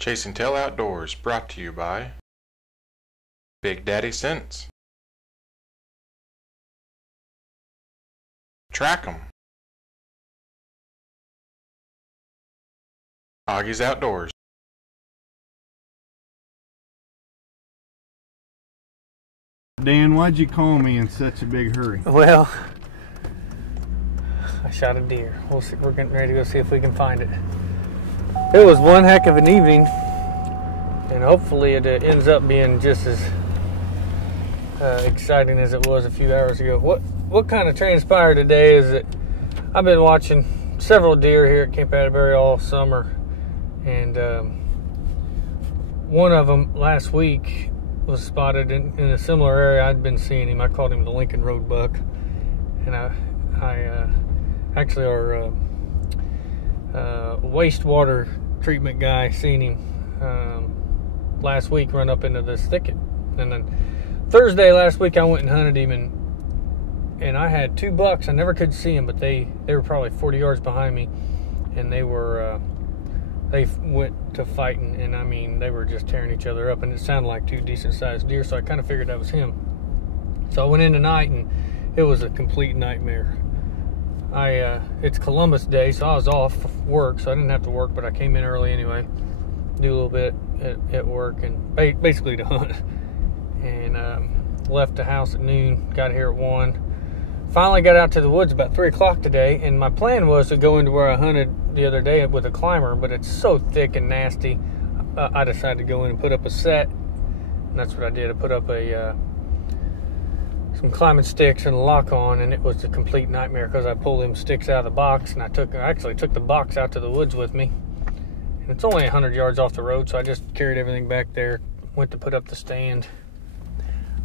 Chasing Tail Outdoors, brought to you by Big Daddy Scents. Track 'em. Augie's Outdoors. Dan, why'd you call me in such a big hurry? Well, I shot a deer. We'll see, we're getting ready to go see if we can find it. It was one heck of an evening, and hopefully it ends up being just as exciting as it was a few hours ago. What kind of transpired today is that I've been watching several deer here at Camp Atterbury all summer, and one of them last week was spotted in a similar area I'd been seeing him. I called him the Lincoln Road Buck, and I actually our wastewater treatment guy seen him last week run up into this thicket. And then Thursday last week I went and hunted him, and I had two bucks. I never could see them, but they were probably 40 yards behind me, and they went to fighting, and I mean they were just tearing each other up, and it sounded like two decent sized deer, so I kind of figured that was him. So I went in tonight, and it was a complete nightmare. It's Columbus Day, so I was off work, so I didn't have to work, but I came in early anyway, do a little bit at work, and basically to hunt. And left the house at noon, got here at 1. Finally got out to the woods about 3 o'clock today, and my plan was to go into where I hunted the other day with a climber, but it's so thick and nasty, I decided to go in and put up a set, and that's what I did. I put up some climbing sticks and a lock on, and it was a complete nightmare because I pulled them sticks out of the box, and I actually took the box out to the woods with me. And it's only 100 yards off the road, so I just carried everything back there, went to put up the stand.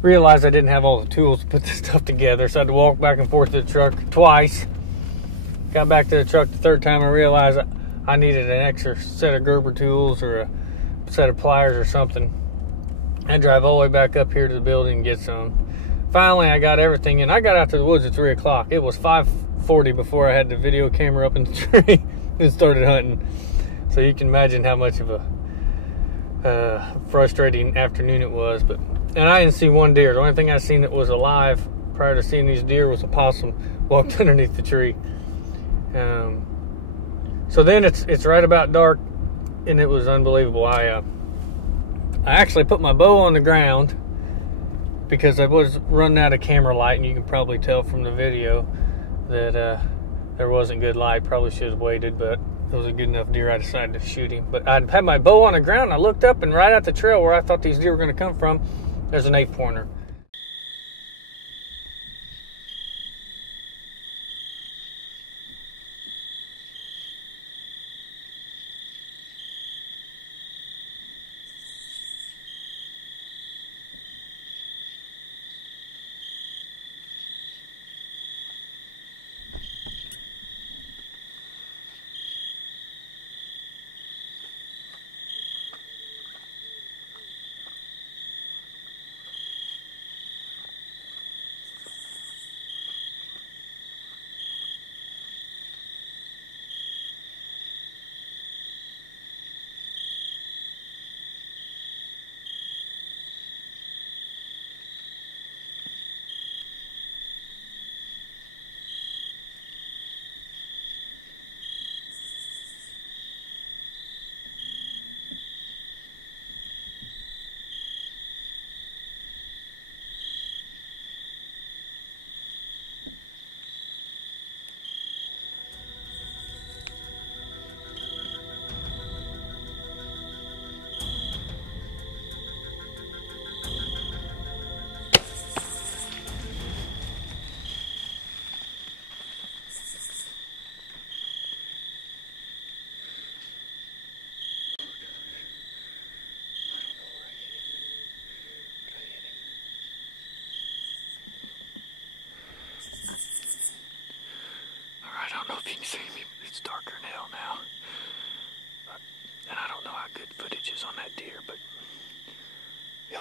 Realized I didn't have all the tools to put this stuff together, so I had to walk back and forth to the truck twice. Got back to the truck the third time, I realized I needed an extra set of Gerber tools or a set of pliers or something. I drive all the way back up here to the building and get some. Finally, I got everything in. I got out to the woods at 3 o'clock. It was 5:40 before I had the video camera up in the tree and started hunting. So you can imagine how much of a frustrating afternoon it was. And I didn't see one deer. The only thing I seen that was alive prior to seeing these deer was a possum walked underneath the tree. So then it's right about dark, and it was unbelievable. I actually put my bow on the ground because I was running out of camera light, and you can probably tell from the video that there wasn't good light. Probably should have waited, but it was a good enough deer. I decided to shoot him. But I had my bow on the ground, and I looked up, and right at the trail where I thought these deer were going to come from, there's an 8-pointer.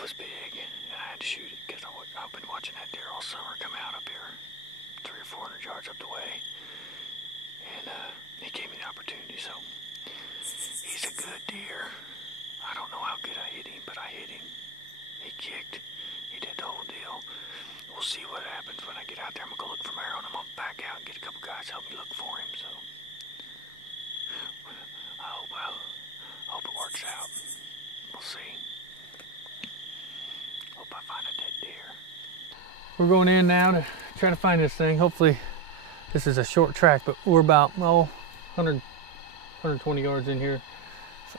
was big, and I had to shoot it because I've been watching that deer all summer come out up here 300 or 400 yards up the way, and he gave me the opportunity. So he's a good deer, I don't know how good I hit him, but I hit him. He kicked. He did the whole deal. We'll see what happens when I get out there. I'm gonna go look for Marrow, and I'm gonna back out and get a couple guys to help me look for him. So I hope it works out. We'll see. Hope I find a dead deer. We're going in now to try to find this thing. Hopefully this is a short track, but we're about 120 yards in here.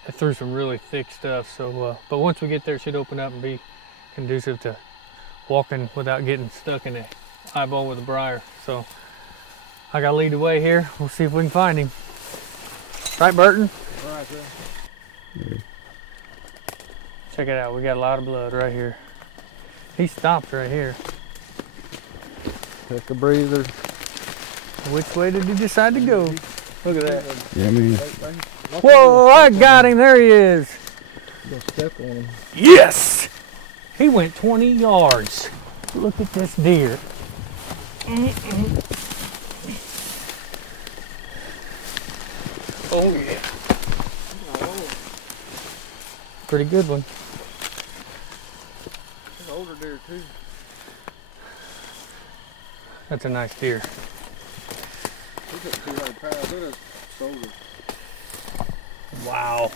I threw some really thick stuff, so but once we get there, it should open up and be conducive to walking without getting stuck in the eyeball with a briar. So I gotta lead the way here. We'll see if we can find him. Right, Burton? Right there. Yeah. Check it out. We got a lot of blood right here. He stopped right here. Take a breather. Which way did he decide to go? Look at that. Yeah, man. Whoa, I got him. There he is. Go step on him. Yes! He went 20 yards. Look at this deer. Oh, yeah. Pretty good one. An older deer, too. That's a nice deer. He took 200 pounds. Look at his shoulder. Wow.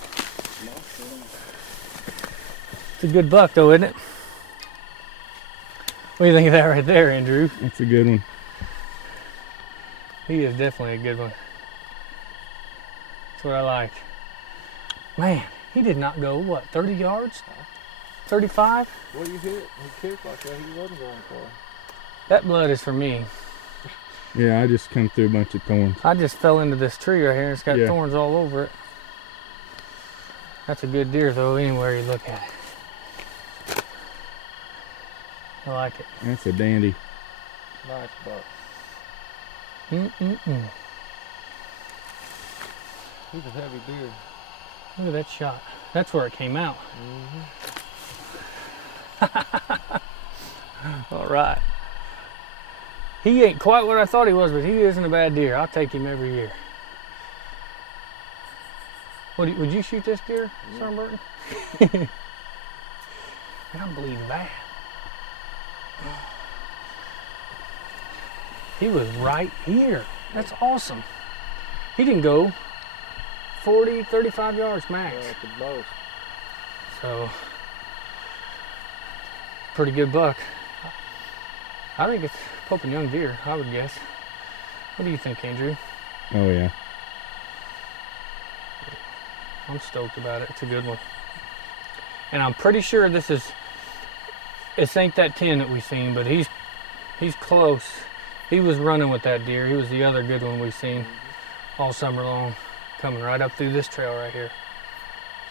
It's a good buck, though, isn't it? What do you think of that right there, Andrew? That's a good one. He is definitely a good one. That's what I like. Man, he did not go, what, 30 yards? 35? What do you hit? He kicked like that. He wasn't going for it. That blood is for me. Yeah, I just come through a bunch of thorns. I just fell into this tree right here. It's got Yeah. thorns all over it. That's a good deer, though, anywhere you look at it. I like it. That's a dandy. Nice buck. Mm-mm-mm. He's a heavy deer. Look at that shot. That's where it came out. All right. He ain't quite what I thought he was, but he isn't a bad deer. I'll take him every year. Would you shoot this deer, Sergeant Burton? Man, I'm bleeding bad. He was right here. That's awesome. He didn't go 40, 35 yards max. Yeah, at the most. So, pretty good buck. I think it's Pope young deer, I would guess. What do you think, Andrew? Oh, yeah. I'm stoked about it. It's a good one. And I'm pretty sure this ain't that 10 that we seen, but he's close. He was running with that deer. He was the other good one we seen all summer long, coming right up through this trail right here.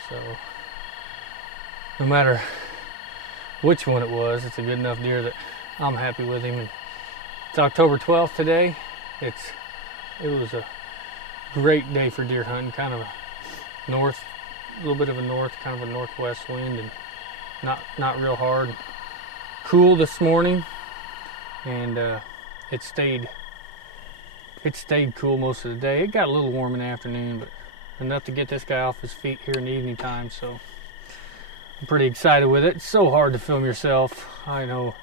So, no matter which one it was, it's a good enough deer that I'm happy with him. And it's October 12th today. It was a great day for deer hunting. Kind of a little bit of a north, kind of a northwest wind, and not real hard. Cool this morning, and it stayed cool most of the day. It got a little warm in the afternoon, but enough to get this guy off his feet here in the evening time. So I'm pretty excited with it. It's so hard to film yourself. I know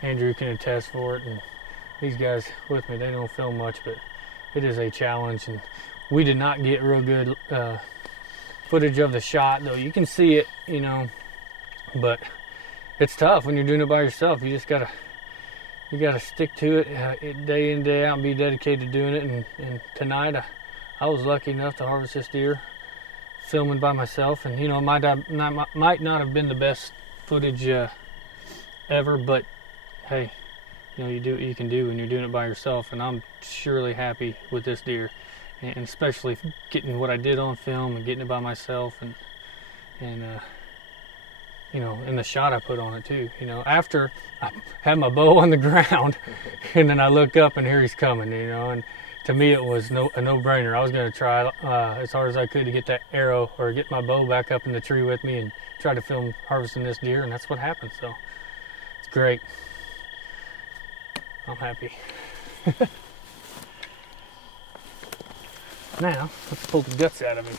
Andrew can attest for it, and these guys with me, they don't film much, but it is a challenge. And we did not get real good footage of the shot, though. You can see it, you know, but it's tough when you're doing it by yourself. You just gotta stick to it day in, day out, and be dedicated to doing it. And tonight I was lucky enough to harvest this deer filming by myself, and you know, might not have been the best footage ever, but hey, you know, you do what you can do when you're doing it by yourself, and I'm surely happy with this deer, and especially getting what I did on film and getting it by myself, and you know, and the shot I put on it too. You know, after I had my bow on the ground, and then I look up and here he's coming. You know, and to me it was a no-brainer. I was going to try as hard as I could to get that arrow or get my bow back up in the tree with me and try to film harvesting this deer, and that's what happened. So it's great. I'm happy. Now let's pull the guts out of him.